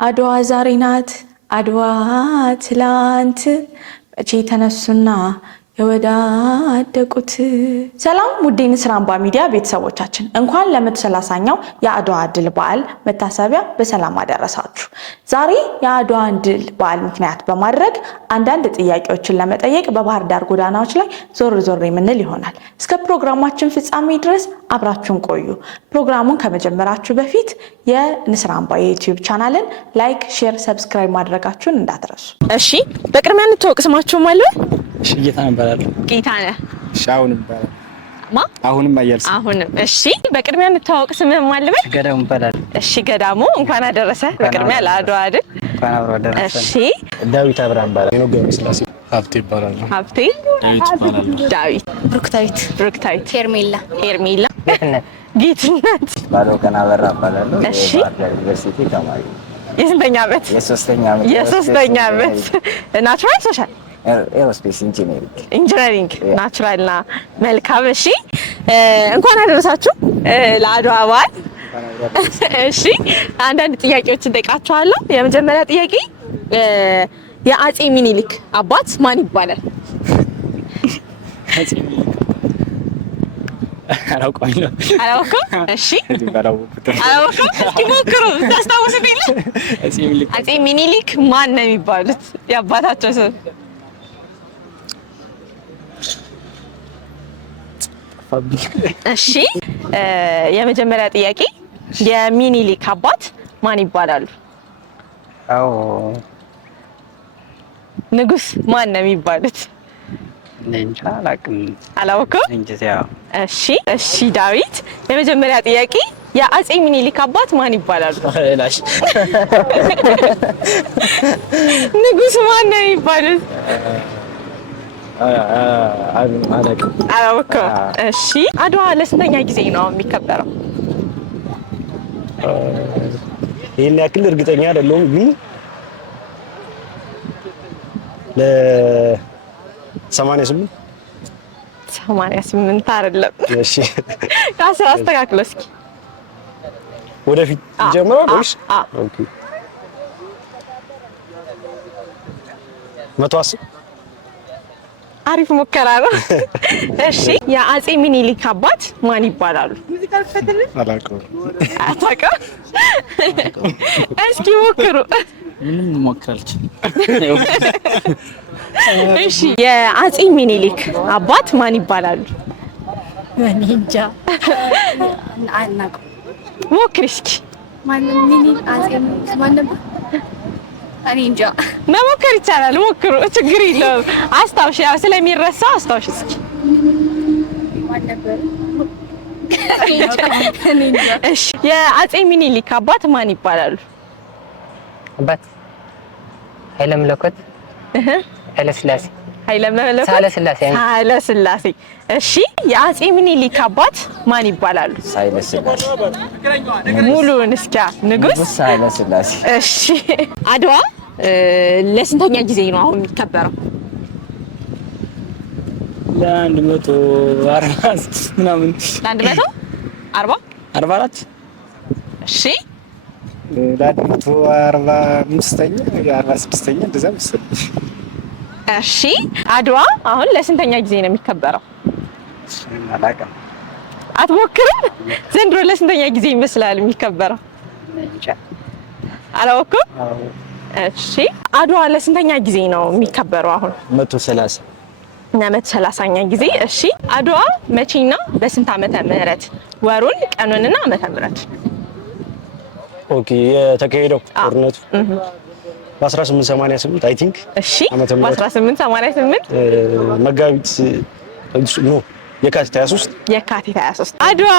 አድዋ ዛሬ ናት አድዋ ትላንት መቼ ተነሱና የወዳደቁት። ሰላም ውድ የንስር አምባ ሚዲያ ቤተሰቦቻችን እንኳን ለ130ኛው የአድዋ ድል በዓል መታሰቢያ በሰላም አደረሳችሁ። ዛሬ የአድዋ ድል በዓል ምክንያት በማድረግ አንዳንድ ጥያቄዎችን ለመጠየቅ በባህር ዳር ጎዳናዎች ላይ ዞር ዞር የምንል ይሆናል። እስከ ፕሮግራማችን ፍጻሜ ድረስ አብራችሁን ቆዩ። ፕሮግራሙን ከመጀመራችሁ በፊት የንስር አምባ የዩቲዩብ ቻናልን ላይክ፣ ሼር፣ ሰብስክራይብ ማድረጋችሁን እንዳትረሱ። እሺ፣ በቅድሚያ እንተዋወቅ። ስማችሁ ማለት እሺ፣ ጌታነህ እባላለሁ። ጌታነህ። እሺ፣ አሁንም እባላለሁ። አሁንም አያልስ። አሁንም። እሺ፣ በቅድሚያ እንተዋወቅ። ስምህ ማለት? ገዳሙ እባላለሁ። እሺ፣ ገዳሙ እንኳን አደረሰ በቅድሚያ ለአድዋ ድል። እንኳን አብሮ አደረሰ። እሺ፣ ዳዊት አብርሃም እባላለሁ። ነው ገብረስላሴ ሀብቴ እባላለሁ። ሀብቴ። ዳዊት እባላለሁ። ዳዊት። ብሩክታዊት። ሄርሜላ። ጌትነት ባለቀና በራ እባላለሁ። እሺ፣ ዩኒቨርሲቲ ተማሪ። የስንተኛ ዓመት? የሶስተኛ ዓመት። ናቹራል ሶሻል ኤሮስፔስ ኢንጂነሪንግ ናቹራልና መልካም። እሺ፣ እንኳን አደረሳችሁ ለአድዋ በዓል። እሺ፣ አንዳንድ ጥያቄዎችን ጠይቃችኋለሁ። የመጀመሪያ ጥያቄ የአጼ ሚኒሊክ አባት ማን ይባላል? አላውቅም። እሺ፣ አላውቅም። እስኪ ሞክሩ ታስታውሱልኝ። አጼ ሚኒሊክ ማን ነው የሚባሉት? የአባታቸው ስም? እሺ፣ የመጀመሪያ ጥያቄ የሚኒሊክ አባት ማን ይባላሉ? አዎ፣ ንጉስ ማን ነው የሚባሉት? እንጃ አላውቅም። አላውቅም። እሺ፣ ዳዊት የመጀመሪያ ጥያቄ የአጼ ሚኒሊክ አባት ማን ይባላሉ? ንጉስ ማን ነው የሚባሉት? አላውቅም። እሺ፣ አድዋ ለስንተኛ ጊዜ ነው የሚከበረው? ይሄን ያክል እርግጠኛ አይደለሁም ግን ለ88 አይደለም። እሺ፣ ካሰ አስተካክለው እስኪ ወደፊት ጀምረው ወይስ? ኦኬ፣ 110። አሪፍ ሙከራ ነው። እሺ፣ የአጼ ሚኒሊክ አባት ማን ይባላሉ? አላውቅም። አታውቅም? እስኪ ሞክሩ። ምንም ሞክራለች። እሺ፣ የአጼ ሚኒሊክ አባት ማን ይባላሉ? እኔ እንጃ አናውቅም። ሞክሪ እስኪ። ማንም ሚኒሊክ አጼ ማን ነበር? እኔ እንጃ። መሞከር ይቻላል። ሞክሩ፣ ችግር የለውም። አስታውሽ፣ ያው ስለሚረሳ አስታውሽ እስኪ። ማን ነበር? እሺ፣ የአጼ ሚኒሊክ አባት ማን ይባላሉ? አባት ኃይለ መለኮት ኃይለ ስላሴ። እሺ፣ የአጼ ሚኒሊክ አባት ማን ይባላሉ? ኃይለ ስላሴ። ሙሉውን እስኪ። ንጉስ ኃይለ ስላሴ። እሺ፣ አድዋ ለስንተኛ ጊዜ ነው አሁን የሚከበረው? ለ140 ምናምን። ለ144? እሺ፣ ለ145ኛ የ46ኛ እንደዛ መሰለኝ። እሺ፣ አድዋ አሁን ለስንተኛ ጊዜ ነው የሚከበረው? አላውቅም። አትሞክርም? ዘንድሮ ለስንተኛ ጊዜ ይመስላል የሚከበረው? አላወኩም። እሺ፣ አድዋ ለስንተኛ ጊዜ ነው የሚከበረው አሁን? 130ኛ ጊዜ። እሺ፣ አድዋ መቼና በስንት ዓመተ ምህረት? ወሩን፣ ቀኑንና ዓመተ ምህረት። ኦኬ፣ የተካሄደው ጦርነቱ በ1888 አይ ቲንክ። እሺ፣ በ1888 መጋቢት የካቲት 23። አድዋ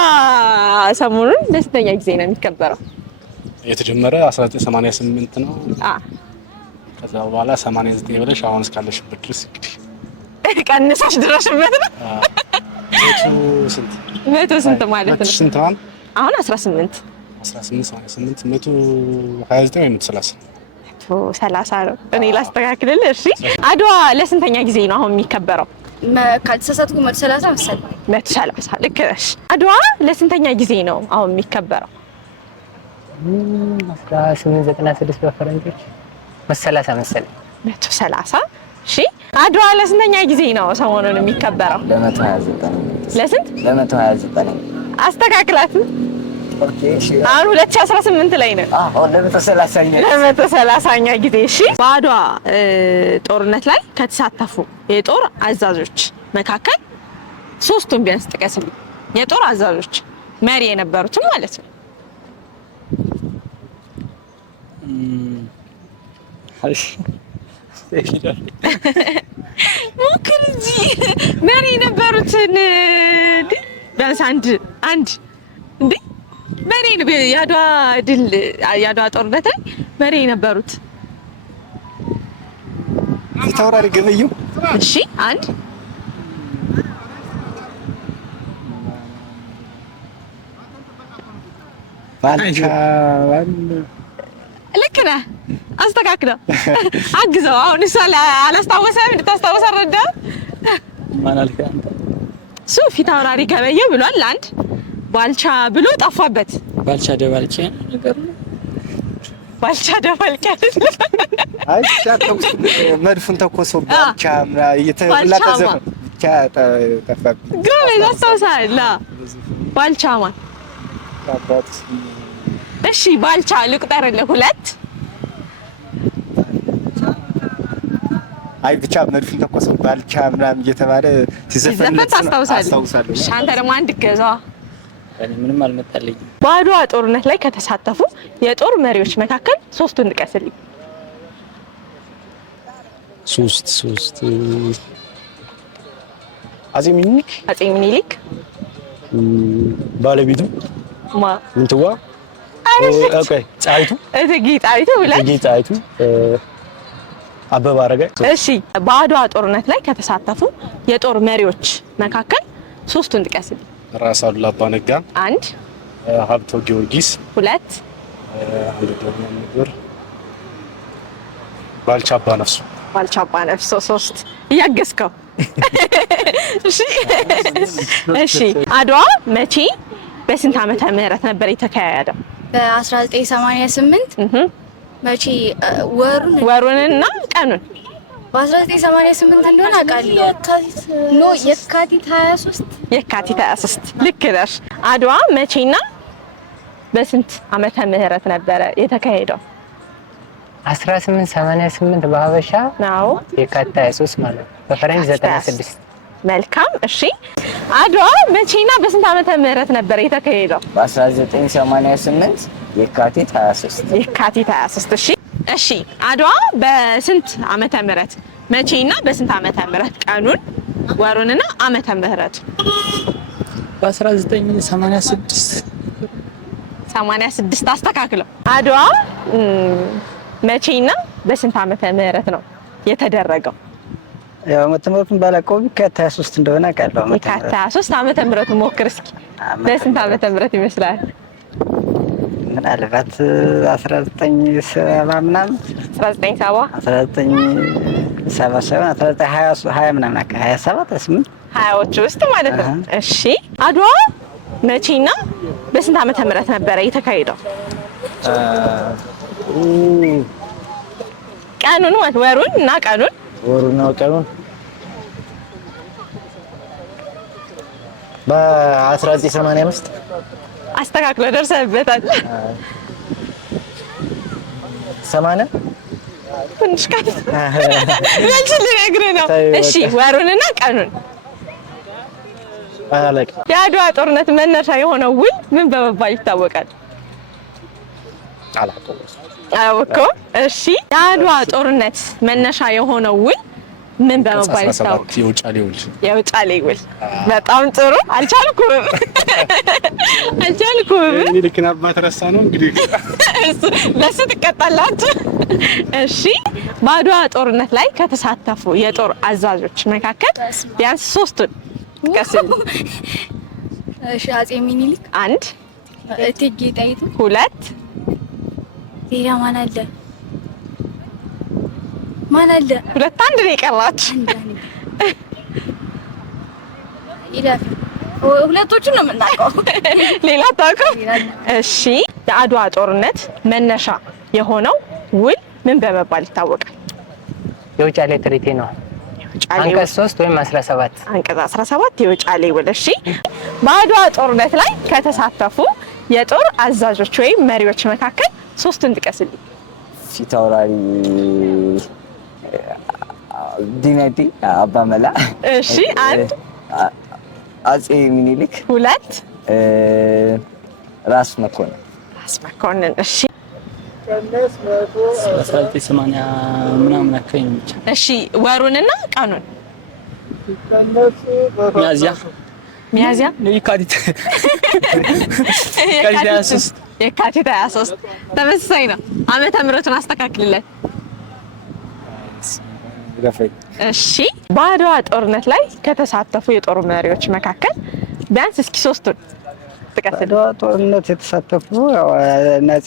ሰሞኑን ለስንተኛ ጊዜ ነው የሚከበረው? የተጀመረ 1988 ነው። ከዛ በኋላ 89 ብለሽ አሁን እስካለሽበት ድረስ እንግዲህ ቀንሳሽ ድረሽበት ነው። መቶ ስንት ማለት ነው? ስንት ነው አሁን? 18 88 129 ወይ 130? 130 ነው። እኔ ላስተካክልልህ። እሺ፣ አድዋ ለስንተኛ ጊዜ ነው አሁን የሚከበረው? ካልተሳሳትኩ 130 መሰለኝ። 130 ልክ ነሽ። አድዋ ለስንተኛ ጊዜ ነው አሁን የሚከበረው? 1896 በፈረንጆች 30 መሰለኝ 130 እሺ አድዋ ለስንተኛ ጊዜ ነው ሰሞኑን የሚከበረው? ለ129 ለስንት? ለ129 አስተካክላት። ኦኬ እሺ አሁን 2018 ላይ ነው። ለ130ኛ ጊዜ እሺ። በአድዋ ጦርነት ላይ ከተሳተፉ የጦር አዛዦች መካከል ሶስቱን ቢያንስ ጥቀስልኝ። የጦር አዛዦች መሪ የነበሩትም ማለት ነው። ሞክር እንጂ መሪ የነበሩትን ቢያንስ አንድ እንዴ መሪ የአድዋ ጦርነት ላይ መሪ የነበሩት ተወራሪ ገበየው። እሺ አንድ ባልቻ ልክ ነህ። አስተካክለው አግዘው። አሁን እሷ አላስታወሰም እንድታስታውስ አረዳ። ማን አልከ አንተ? እሱ ፊት አውራሪ ገበየው ብሏል። አንድ ባልቻ ብሎ ጠፋበት። ባልቻ ደባልቄ ነገር ነው። ባልቻ ደባልቄ አይ ሻተውስ መድፉን ተኮሰው ባልቻ እየተላቀዘ ብቻ ተፈቅ ጎበዝ አስታውሳለህ። ባልቻ ማን? እሺ ባልቻ ልቁጠርልህ። ሁለት አይ ብቻ መድፉን ተኮሰው ባልቻ ምናምን እየተባለ ሲዘፈን ታስታውሳለህ። እሺ አንተ ደግሞ አንድ ገዛ። እኔ ምንም አልመጣልኝ። በአድዋ ጦርነት ላይ ከተሳተፉ የጦር መሪዎች መካከል ሶስቱን ጥቀስልኝ። ሶስት አጼ ሚኒሊክ ባለቤቱ ምንትዋ ኦኬ እቴጌ ጣይቱ ሁለት አበባ አረጋይ። እሺ በአድዋ ጦርነት ላይ ከተሳተፉ የጦር መሪዎች መካከል ሶስቱን ጥቀስልኝ። ራስ አሉላ አባ ነጋ አንድ፣ ሀብቶ ጊዮርጊስ ሁለት፣ አንድ ደግሞ ነበር ባልቻ አባ ነፍሶ ሶስት። እያገዝከው እሺ አድዋ መቼ በስንት ዓመተ ምህረት ነበር የተካሄደው? በ1988 መቼ ወሩንና ቀኑን? በ1988 እንደሆነ አውቃለሁ። የካቲት 23 ልክ ነሽ። አድዋ መቼና በስንት ዓመተ ምህረት ነበረ የተካሄደው? 1888 በሀበሻ ነው። የካቲት 23 ማለት በፈረንጅ 96። መልካም እሺ። አድዋ መቼና በስንት ዓመተ ምህረት ነበር የተካሄደው? በ1988 የካቲት 23። እሺ አድዋ በስንት ዓመተ ምህረት መቼና በስንት ዓመተ ምህረት ቀኑን ወሩንና ዓመተ ምህረት? በ1986 አስተካክለው። አድዋ መቼና በስንት ዓመተ ምህረት ነው የተደረገው? ያው መተምረቱን ባላቀው የካቲት 23 እንደሆነ አውቃለሁ። የካቲት 23 ዓመተ ምህረቱን ሞክር እስኪ። በስንት ዓመተ ምህረት ይመስላል? ምናልባት 1970 ምናምን 1920 ምናምን 27 20ዎቹ ውስጥ ማለት ነው። እሺ አድዋ መቼና በስንት ዓመተ ምህረት ነበረ የተካሄደው? ቀኑን ማለት ወሩን እና ቀኑን በ1985 አስተካክሎ ደርሰህበታል። 80 ትንሽ ካት ልነግርህ ነው። እሺ ወሩንና ቀኑን? የአድዋ ጦርነት መነሻ የሆነው ውል ምን በመባል ይታወቃል? አላውቀውም። እሺ የአድዋ ጦርነት መነሻ የሆነው ውል ምን በመባል ይታወቃል? የውጫሌ ውል። በጣም ጥሩ። አልቻልኩም። እኔ ልክና ማትረሳ ነው እንግዲህ ለሱ ትቀጣላችሁ። እሺ በአድዋ ጦርነት ላይ ከተሳተፉ የጦር አዛዦች መካከል ቢያንስ ሶስቱን ጥቀስልኝ። እሺ አጼ ሚኒሊክ አንድ፣ እቴጌ ጣይቱ ሁለት፣ ሌላ ማን አለ? ሁለት አንድ ነው የቀራችሁ። ሁለቶቹን ነው የምናውቀው። ሌላ ታውቀው? እሺ የአድዋ ጦርነት መነሻ የሆነው ውል ምን በመባል ይታወቃል? የውጫሌ ትሪቲ ነው። አንቀጽ 3 ወይም 17 አንቀጽ 17 የውጫሌ ውል። እሺ በአድዋ ጦርነት ላይ ከተሳተፉ የጦር አዛዦች ወይም መሪዎች መካከል ሶስቱን ጥቀስልኝ። ፊት አውራሪ ዲነዲ አባመላ። እሺ አንድ አጼ ሚኒሊክ። ሁለት ራስ መኮንን። ራስ መኮንን። እሺ 1980 ምናምን አካባቢ ብቻ። እሺ ወሩንና ቀኑን። ሚያዝያ የካቲት 23 ተመሳሳይ ነው። ዓመተ ምሕረቱን አስተካክልለት። እሺ በአድዋ ጦርነት ላይ ከተሳተፉ የጦር መሪዎች መካከል ቢያንስ እስኪ ሶስቱን ጥቀስ። በአድዋ ጦርነት የተሳተፉ አጼ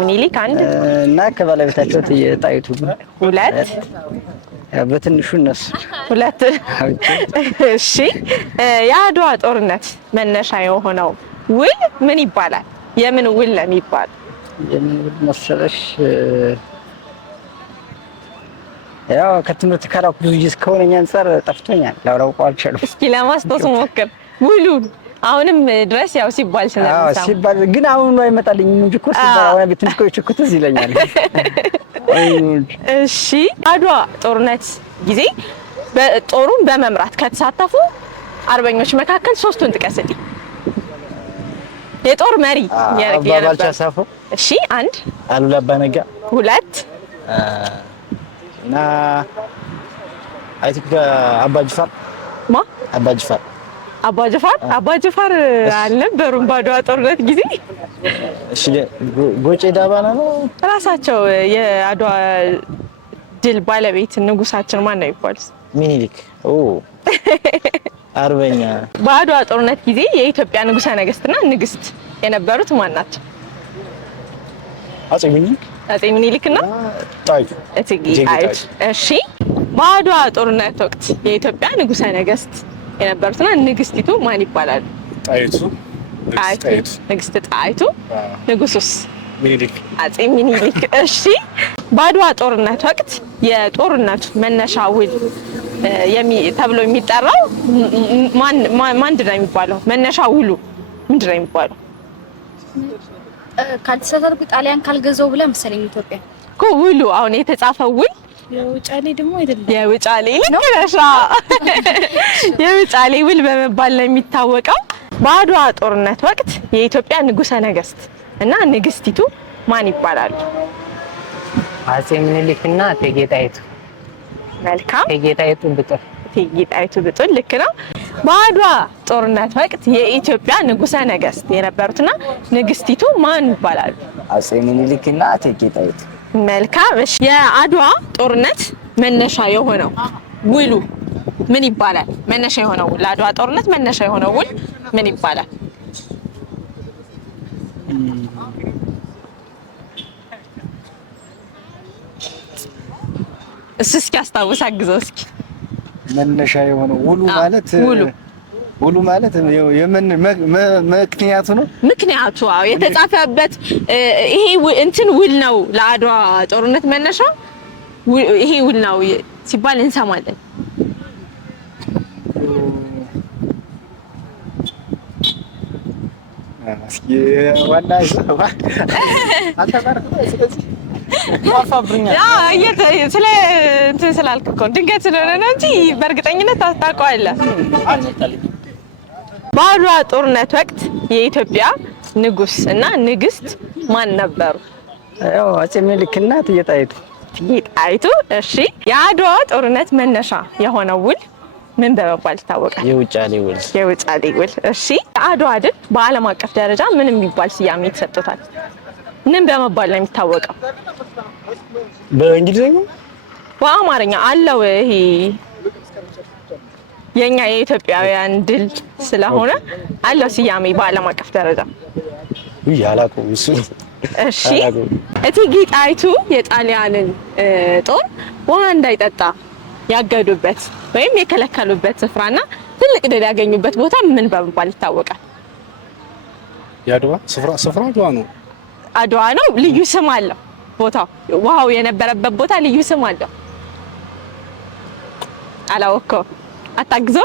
ሚኒሊክ አንድ እና ከባለቤታቸው እቴጌ ጣይቱ ሁለት፣ በትንሹ እነሱ ሁለት። እሺ የአድዋ ጦርነት መነሻ የሆነው ውል ምን ይባላል? የምን ውል ነው የሚባለው? የምን ውል መሰለሽ? ያው ከትምህርት ከራኩ ብዙ ጊዜ ከሆነኛ አንፃር ጠፍቶኛል፣ ላውቀው አልቻልኩም። እስኪ ለማስታወስ ሞክር ውሉን። አሁንም ድረስ ያው ሲባል ስለምንሰማ ሲባል ግን አሁን ነው አይመጣልኝም እንጂ እኮ ሲባል አሁን በትንሽ ቆይቼ እኮ ትዝ ይለኛል። እሺ አድዋ ጦርነት ጊዜ ጦሩን በመምራት ከተሳተፉ አርበኞች መካከል ሶስቱን ጥቀስልኝ። የጦር መሪ ባልቻ ሳፎ። እሺ አንድ አሉላ አባ ነጋ። ሁለት እና አይቲክ አባ ጅፋር። ማ አባ ጅፋር አባ ጅፋር አልነበሩም በአድዋ ጦርነት ጊዜ? እሺ ጎጬ ዳባና ነው ራሳቸው። የአድዋ ድል ባለቤት ንጉሳችን ማን ነው ይባላል? ሚኒሊክ። አርበኛ። በአድዋ ጦርነት ጊዜ የኢትዮጵያ ንጉሠ ነገሥትና ንግስት የነበሩት ማን ናቸው? አጼ ሚኒሊክና እቴጌ ጣይቱ። እሺ በአድዋ ጦርነት ወቅት የኢትዮጵያ ንጉሠ ነገሥት የነበሩትና ንግስቲቱ ማን ይባላሉ? ንግስት ጣይቱ። ንጉሱስ? ሚኒሊክ። አጼ ሚኒሊክ። እሺ በአድዋ ጦርነት ወቅት የጦርነቱ መነሻ ውል ተብሎ የሚጠራው ምንድን ነው የሚባለው? መነሻ ውሉ ምንድን ነው የሚባለው? ካልተሳሳትኩ ጣሊያን ካልገዛው ብላ መሰለኝ ኢትዮጵያ እኮ ውሉ። አሁን የተጻፈው ውል የውጫሌ ደግሞ አይደለም። የውጫሌ ልክ ነሽ። የውጫሌ ውል በመባል ነው የሚታወቀው። በአድዋ ጦርነት ወቅት የኢትዮጵያ ንጉሠ ነገሥት እና ንግስቲቱ ማን ይባላሉ? አጼ ሚኒሊክና እቴጌ ጣይቱ። መልካም። እቴጌ ጣይቱ ብጡል። እቴጌ ጣይቱ ብጡል ልክ ነው። በአድዋ ጦርነት ወቅት የኢትዮጵያ ንጉሠ ነገሥት የነበሩትና ንግስቲቱ ማን ይባላሉ? አጼ ሚኒሊክና እቴጌ ጣይቱ። መልካም። እሺ የአድዋ ጦርነት መነሻ የሆነው ውሉ ምን ይባላል? መነሻ የሆነው ውል፣ ለአድዋ ጦርነት መነሻ የሆነው ውል ምን ይባላል? እሱ እስኪ አስታውስ፣ አግዘው እስኪ። መነሻ የሆነው ውሉ ማለት የምን ምክንያቱ ነው? ምክንያቱ አዎ የተጻፈበት ይሄ እንትን ውል ነው። ለአድዋ ጦርነት መነሻ ይሄ ውል ነው ሲባል እንሰማለን። እስኪ ዋና ስለ እንትን ስላልክ እኮ ድንገት ስለሆነ ነው እንጂ በእርግጠኝነት ታውቀዋለህ። በአድዋ ጦርነት ወቅት የኢትዮጵያ ንጉስ እና ንግስት ማን ነበሩ? ያው አጼ ሚኒሊክና እቴጌ ጣይቱ። እቴጌ ጣይቱ። እሺ የአድዋ ጦርነት መነሻ የሆነው ውል ምን በመባል ይታወቃል? የውጫሌ ውል። የውጫሌ ውል። እሺ የአድዋ ድል በዓለም አቀፍ ደረጃ ምን የሚባል ስያሜ ተሰጥቶታል? ምን በመባል ነው የሚታወቀው? በእንግሊዝኛ በአማርኛ አለው። ይሄ የኛ የኢትዮጵያውያን ድል ስለሆነ አለው ስያሜ በዓለም አቀፍ ደረጃ። ያላቀው እሱ። እሺ እቴጌ ጣይቱ የጣሊያንን ጦር ውሃ እንዳይጠጣ ያገዱበት ወይም የከለከሉበት ስፍራና ትልቅ ድል ያገኙበት ቦታ ምን በመባል ይታወቃል? የአድዋ ስፍራ አድዋ ነው። አድዋ ነው። ልዩ ስም አለው ቦታው። ውሃው የነበረበት ቦታ ልዩ ስም አለው። አላወቀው አታግዞ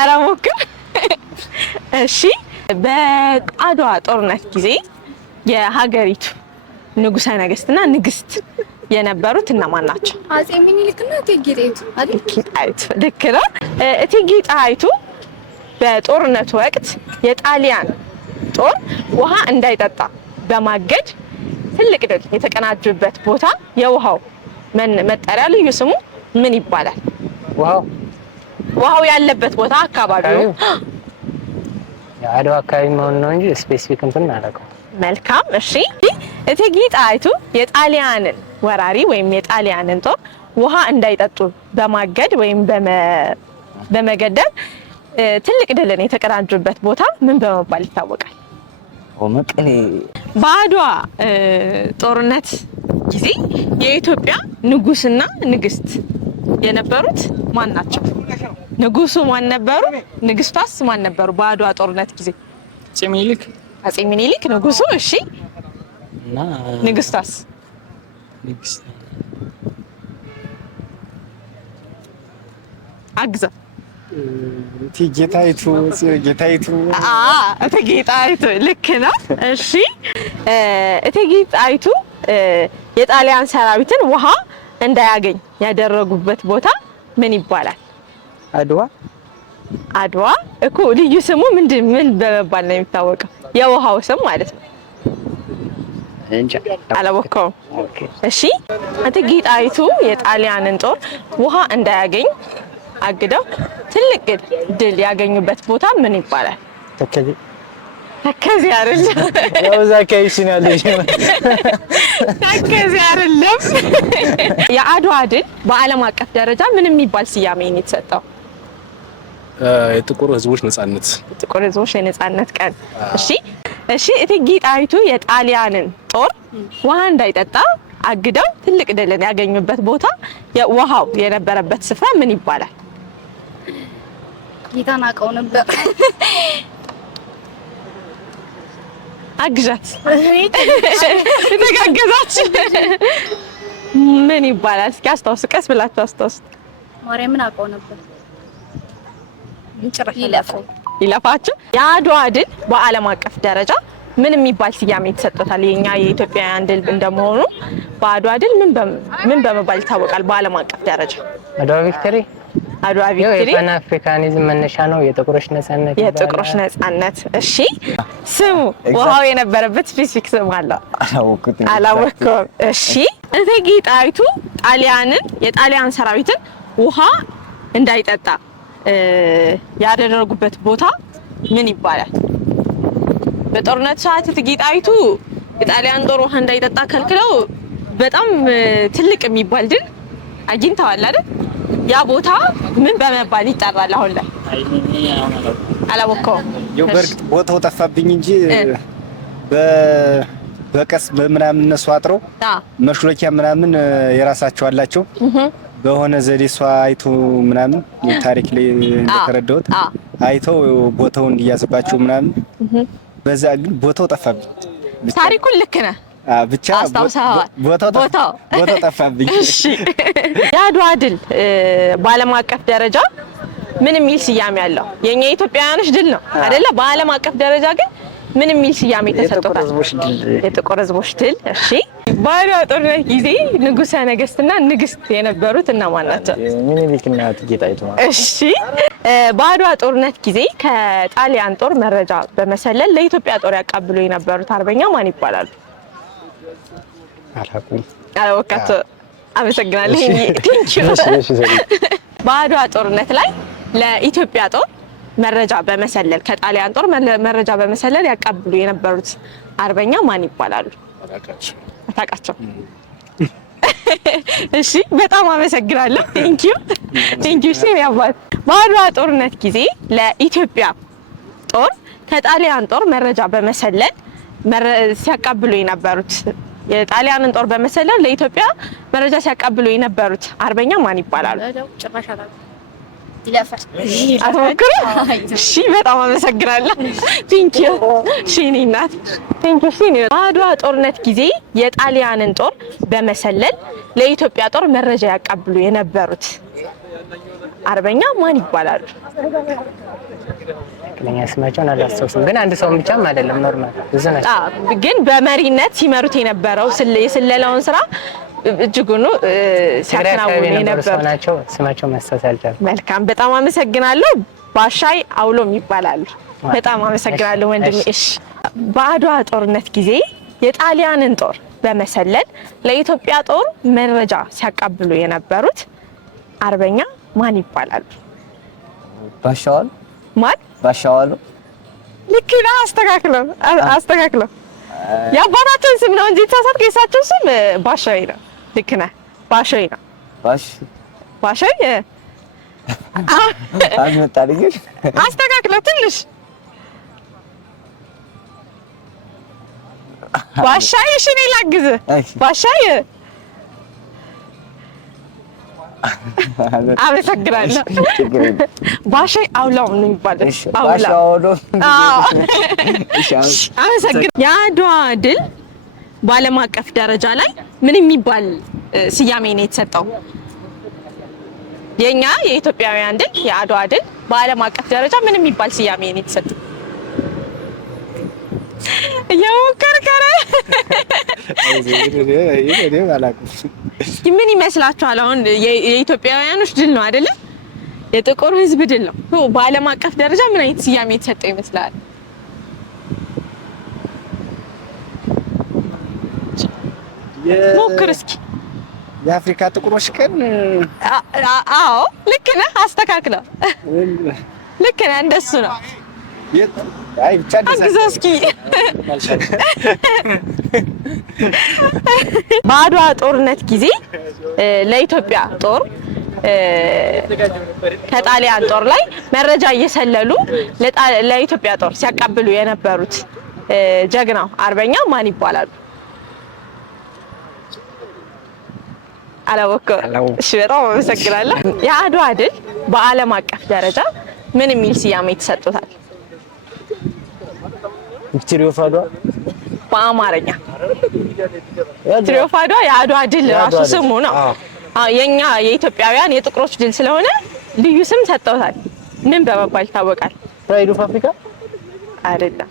አላወቀው። እሺ በአድዋ ጦርነት ጊዜ የሀገሪቱ ንጉሠ ነገሥትና ንግስት የነበሩት እነማን ናቸው? አጼ ሚኒሊክና እቴጌ ጣይቱ አይደል? ጣይቱ ልክ ነው። እቴጌ ጣይቱ በጦርነቱ ወቅት የጣሊያን ጦር ውሃ እንዳይጠጣ በማገድ ትልቅ ድል የተቀናጁበት ቦታ የውሃው መጠሪያ ልዩ ስሙ ምን ይባላል? ውሃው ያለበት ቦታ አካባቢው የአድዋ አካባቢ መሆን ነው እንጂ ስፔሲፊክ እንትን አላውቅም። መልካም እሺ። እቴጌ ጣይቱ የጣሊያንን ወራሪ ወይም የጣሊያንን ጦር ውሃ እንዳይጠጡ በማገድ ወይም በመገደብ ትልቅ ድልን የተቀዳጁበት ቦታ ምን በመባል ይታወቃል? መቀሌ። በአድዋ ጦርነት ጊዜ የኢትዮጵያ ንጉስና ንግስት የነበሩት ማን ናቸው? ንጉሱ ማን ነበሩ? ንግስቷስ ማን ነበሩ? በአድዋ ጦርነት ጊዜ አፄ ሚኒሊክ አፄ ሚኒሊክ ንጉሱ። እሺ እና ንግስቷስ? ንግስት አግዛ እቴጌ ጣይቱ እቴጌ ጣይቱ ልክ ነው። እሺ እቴጌ ጣይቱ የጣሊያን ሰራዊትን ውሃ እንዳያገኝ ያደረጉበት ቦታ ምን ይባላል? አድዋ እኮ ልዩ ስሙ ምን በመባል ነው የሚታወቀው? የውሃው ስም ማለት ነው። አላወቀውም። እሺ እቴጌ ጣይቱ የጣሊያንን ጦር ውሃ እንዳያገኝ አግደው ትልቅ ድል ያገኙበት ቦታ ምን ይባላል? ተከዜ አይደለም። ያው ዛካይሽን ያለሽ ተከዜ አይደለም። የአድዋ ድል በዓለም አቀፍ ደረጃ ምን የሚባል ስያሜ ነው የተሰጠው? የጥቁር ህዝቦች ነጻነት። ጥቁር ህዝቦች የነጻነት ቀን። እሺ እቴጌ ጣይቱ የጣሊያንን ጦር ውሃ እንዳይጠጣ አግደው ትልቅ ድልን ያገኙበት ቦታ ውሃው የነበረበት ስፍራ ምን ይባላል? ጌታን አውቀው ነበር። አግዣት ተጋገዛች። ምን ይባላል? እስኪ አስታውሱ፣ ቀስ ብላችሁ አስታውሱ። ማርያምን አውቀው ነበር። ይለፋችሁ። የአድዋ ድል በዓለም አቀፍ ደረጃ ምን የሚባል ስያሜ ተሰጥቶታል? የኛ የኢትዮጵያውያን ድል እንደመሆኑ በአድዋ ድል ምን በመባል ይታወቃል? በዓለም አቀፍ ደረጃ አድዋ ቪክቶሪ። የፓን አፍሪካኒዝም መነሻ ነው። የጥቁሮች ነጻነት። እሺ ስሙ ውሃው የነበረበት ስፔሲፊክ ስም አለው? አላወቅኩም። እሺ እቴጌ ጣይቱ የጣሊያን ሰራዊትን ውሃ እንዳይጠጣ ያደረጉበት ቦታ ምን ይባላል? በጦርነት ሰዓት እቴጌ ጣይቱ የጣሊያን ጦር ውሃ እንዳይጠጣ ከልክለው በጣም ትልቅ የሚባል ድል አግኝተዋል አይደል? ያ ቦታ ምን በመባል ይጠራል? አሁን ላይ አላወቀውም። በእርግጥ ቦታው ጠፋብኝ እንጂ በቀስ በምናምን እነሱ አጥረው መሽሎኪያ ምናምን የራሳቸው አላቸው። በሆነ ዘዴ እሷ አይቶ ምናምን ታሪክ ላይ እንደተረዳሁት አይተው ቦታው እንዲያዝባቸው ምናምን በዛ ግን ቦታው ጠፋብኝ። ታሪኩን ልክ ነህ ብቻ ቦታው ጠፋብኝ። እሺ የአድዋ ድል በዓለም አቀፍ ደረጃ ምን የሚል ስያሜ አለው? የኛ የኢትዮጵያውያኖች ድል ነው አይደለ? በዓለም አቀፍ ደረጃ ግን ምን የሚል ስያሜ ተሰጥቶታል? የጥቁር ህዝቦች ድል። እሺ በአድዋ ጦርነት ጊዜ ንጉሠ ነገሥትና ንግስት የነበሩት እነማን ናቸው? ሚኒሊክና እቴጌ ጣይቱ። እሺ በአድዋ ጦርነት ጊዜ ከጣሊያን ጦር መረጃ በመሰለል ለኢትዮጵያ ጦር ያቀብሉ የነበሩት አርበኛ ማን ይባላሉ? አላወቃቸው። አመሰግናለሁ። በአድዋ ጦርነት ላይ ለኢትዮጵያ ጦር መረጃ በመሰለል ከጣሊያን ጦር መረጃ በመሰለል ያቀብሉ የነበሩት አርበኛ ማን ይባላሉ? አታውቃቸው? እሺ በጣም አመሰግናለሁ። ቴንኪው። እሺ ያባል በአድዋ ጦርነት ጊዜ ለኢትዮጵያ ጦር ከጣሊያን ጦር መረጃ በመሰለል ሲያቀብሉ የነበሩት የጣሊያንን ጦር በመሰለል ለኢትዮጵያ መረጃ ሲያቀብሉ የነበሩት አርበኛ ማን ይባላሉ? ይለፈር አትሞክሩ? እሺ በጣም አመሰግናለሁ። ቴንክ ዩ። እሺ እኔ እናት ቴንክ ዩ። እሺ በአድዋ ጦርነት ጊዜ የጣሊያንን ጦር በመሰለል ለኢትዮጵያ ጦር መረጃ ያቀብሉ የነበሩት አርበኛ ማን ይባላሉ? ለኛ ስማቸውን አላስታውስም፣ ግን አንድ ሰው ብቻም አይደለም ኖርማል ብዙ ናቸው። ግን በመሪነት ሲመሩት የነበረው የስለላውን ስራ እጅጉን ሲያከናውኑ የነበሩት ናቸው። ስማቸው ማስታወስ አልቻልኩም። መልካም በጣም አመሰግናለሁ። ባሻይ አውሎም ይባላሉ። በጣም አመሰግናለሁ ወንድሜ። እሺ በአድዋ ጦርነት ጊዜ የጣሊያንን ጦር በመሰለል ለኢትዮጵያ ጦር መረጃ ሲያቀብሉ የነበሩት አርበኛ ማን ይባላሉ? ባሻዋሉ ማን? ባሻዋሉ። ልክ ነህ። አስተካክለው የአባታቸውን ስም ነው እንጂ የተሳሳትከው የእሳቸው ስም ባሻይ ነው። ልክ ነህ። ባሻይ ነው። ባሻይ አልመጣልኝ። አስተካክለው ትንሽ ባሻይ። እሺ እኔ ላግዝህ። ባሻይ አመሰግናለሁ። ባሻይ አውላው ነው የሚባለው። አውላው። አመሰግናለሁ። የአድዋ ድል በዓለም አቀፍ ደረጃ ላይ ምን የሚባል ስያሜ ነው የተሰጠው? የኛ የኢትዮጵያውያን ድል የአድዋ ድል በዓለም አቀፍ ደረጃ ምን የሚባል ስያሜ ነው የተሰጠው? እየሞከርከረ ምን ይመስላችኋል? አሁን የኢትዮጵያውያኖች ድል ነው አይደለ? የጥቁር ሕዝብ ድል ነው። በዓለም አቀፍ ደረጃ ምን አይነት ስያሜ የተሰጠው ይመስላል? ሞክር እስኪ። የአፍሪካ ጥቁሮች ቀን። አዎ ልክ ነህ። አስተካክለው። ልክ ነህ። እንደሱ ነው። አይ ብቻ አግዘው እስኪ። በአድዋ ጦርነት ጊዜ ለኢትዮጵያ ጦር ከጣሊያን ጦር ላይ መረጃ እየሰለሉ ለኢትዮጵያ ጦር ሲያቀብሉ የነበሩት ጀግናው አርበኛ ማን ይባላሉ? አላወኩም። እሺ በጣም አመሰግናለሁ። የአድዋ ድል በዓለም አቀፍ ደረጃ ምን የሚል ስያሜ ተሰጥቶታል? ቪክቶሪ ኦፍ አድዋ በአማርኛ ቪክቶሪ ኦፍ አድዋ የአድዋ ድል ራሱ ስሙ ነው። የኛ የኢትዮጵያውያን የጥቁሮች ድል ስለሆነ ልዩ ስም ሰጥተውታል። ምን በመባል ይታወቃል? ፕራይድ ኦፍ አፍሪካ አይደለም።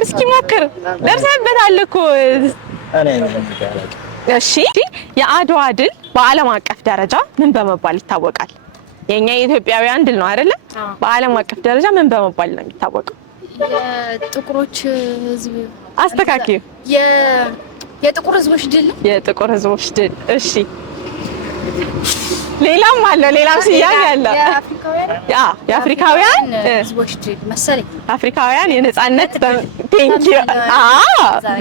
እስኪ ሞክር። ደርሰንበታል እኮ። እሺ የአድዋ ድል በዓለም አቀፍ ደረጃ ምን በመባል ይታወቃል? የኛ የኢትዮጵያውያን ድል ነው አይደለ? በዓለም አቀፍ ደረጃ ምን በመባል ነው የሚታወቀው? የጥቁሮች ህዝብ አስተካክዩ። የጥቁር ህዝቦች ድል። የጥቁር ህዝቦች ድል። እሺ ሌላም አለው። ሌላም ስያሜ አለ። የአፍሪካውያን ህዝቦች ድል መሰለኝ። አፍሪካውያን የነጻነት ቴንኪ።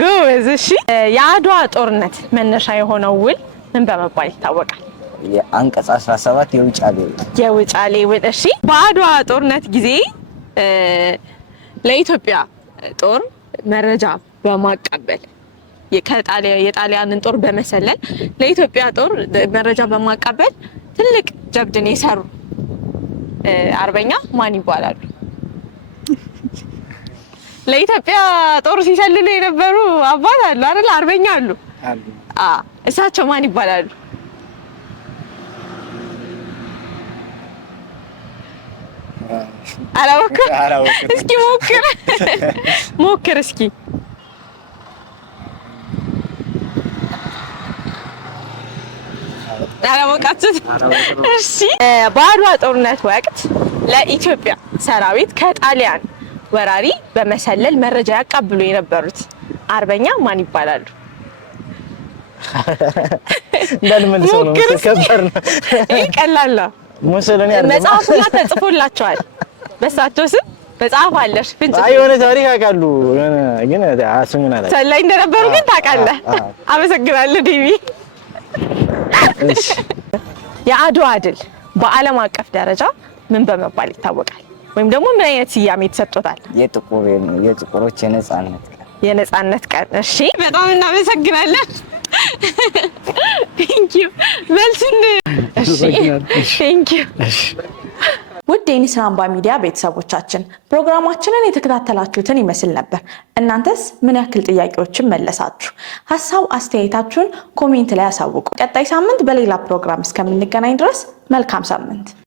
ጉዝ። እሺ የአድዋ ጦርነት መነሻ የሆነው ውል ምን በመባል ይታወቃል? አንቀጽ 17 የውጫሌ ውል። እሺ በአድዋ ጦርነት ጊዜ ለኢትዮጵያ ጦር መረጃ በማቀበል የጣሊያንን ጦር በመሰለል ለኢትዮጵያ ጦር መረጃ በማቀበል ትልቅ ጀብድን የሰሩ አርበኛ ማን ይባላሉ? ለኢትዮጵያ ጦር ሲሰልሉ የነበሩ አባት አሉ አይደል? አርበኛ አሉ። እሳቸው ማን ይባላሉ? አላወኩም። እስኪ ሞክር እስኪ። አላወቃችሁት? እሺ በአድዋ ጦርነት ወቅት ለኢትዮጵያ ሰራዊት ከጣሊያን ወራሪ በመሰለል መረጃ ያቀብሉ የነበሩት አርበኛ ማን ይባላሉ? እንዳልመልሰው ነው። ከበር ነው። ቀላል ነው። ሙሰሎኒ አይደለም። መጽሐፉ ላይ ተጽፎላቸዋል። በሳቸው ስም መጽሐፍ አለሽ። አይ የሆነ ታሪክ አውቃሉ፣ ግን አስሙን አላውቅም። ሰላይ እንደነበሩ ግን ታውቃለህ። አመሰግናለሁ ዲቪ። የአድዋ ድል በዓለም አቀፍ ደረጃ ምን በመባል ይታወቃል? ወይም ደግሞ ምን አይነት ስያሜ ተሰጥቶታል? የጥቁሮች የነጻነት ቀን። እሺ በጣም እናመሰግናለን። ቴንክ ዩ መልሱን። ቴንክ ዩ። ውድ የንስር አምባ ሚዲያ ቤተሰቦቻችን ፕሮግራማችንን የተከታተላችሁትን ይመስል ነበር። እናንተስ ምን ያክል ጥያቄዎችን መለሳችሁ? ሐሳብ አስተያየታችሁን ኮሜንት ላይ አሳውቁ። ቀጣይ ሳምንት በሌላ ፕሮግራም እስከምንገናኝ ድረስ መልካም ሳምንት።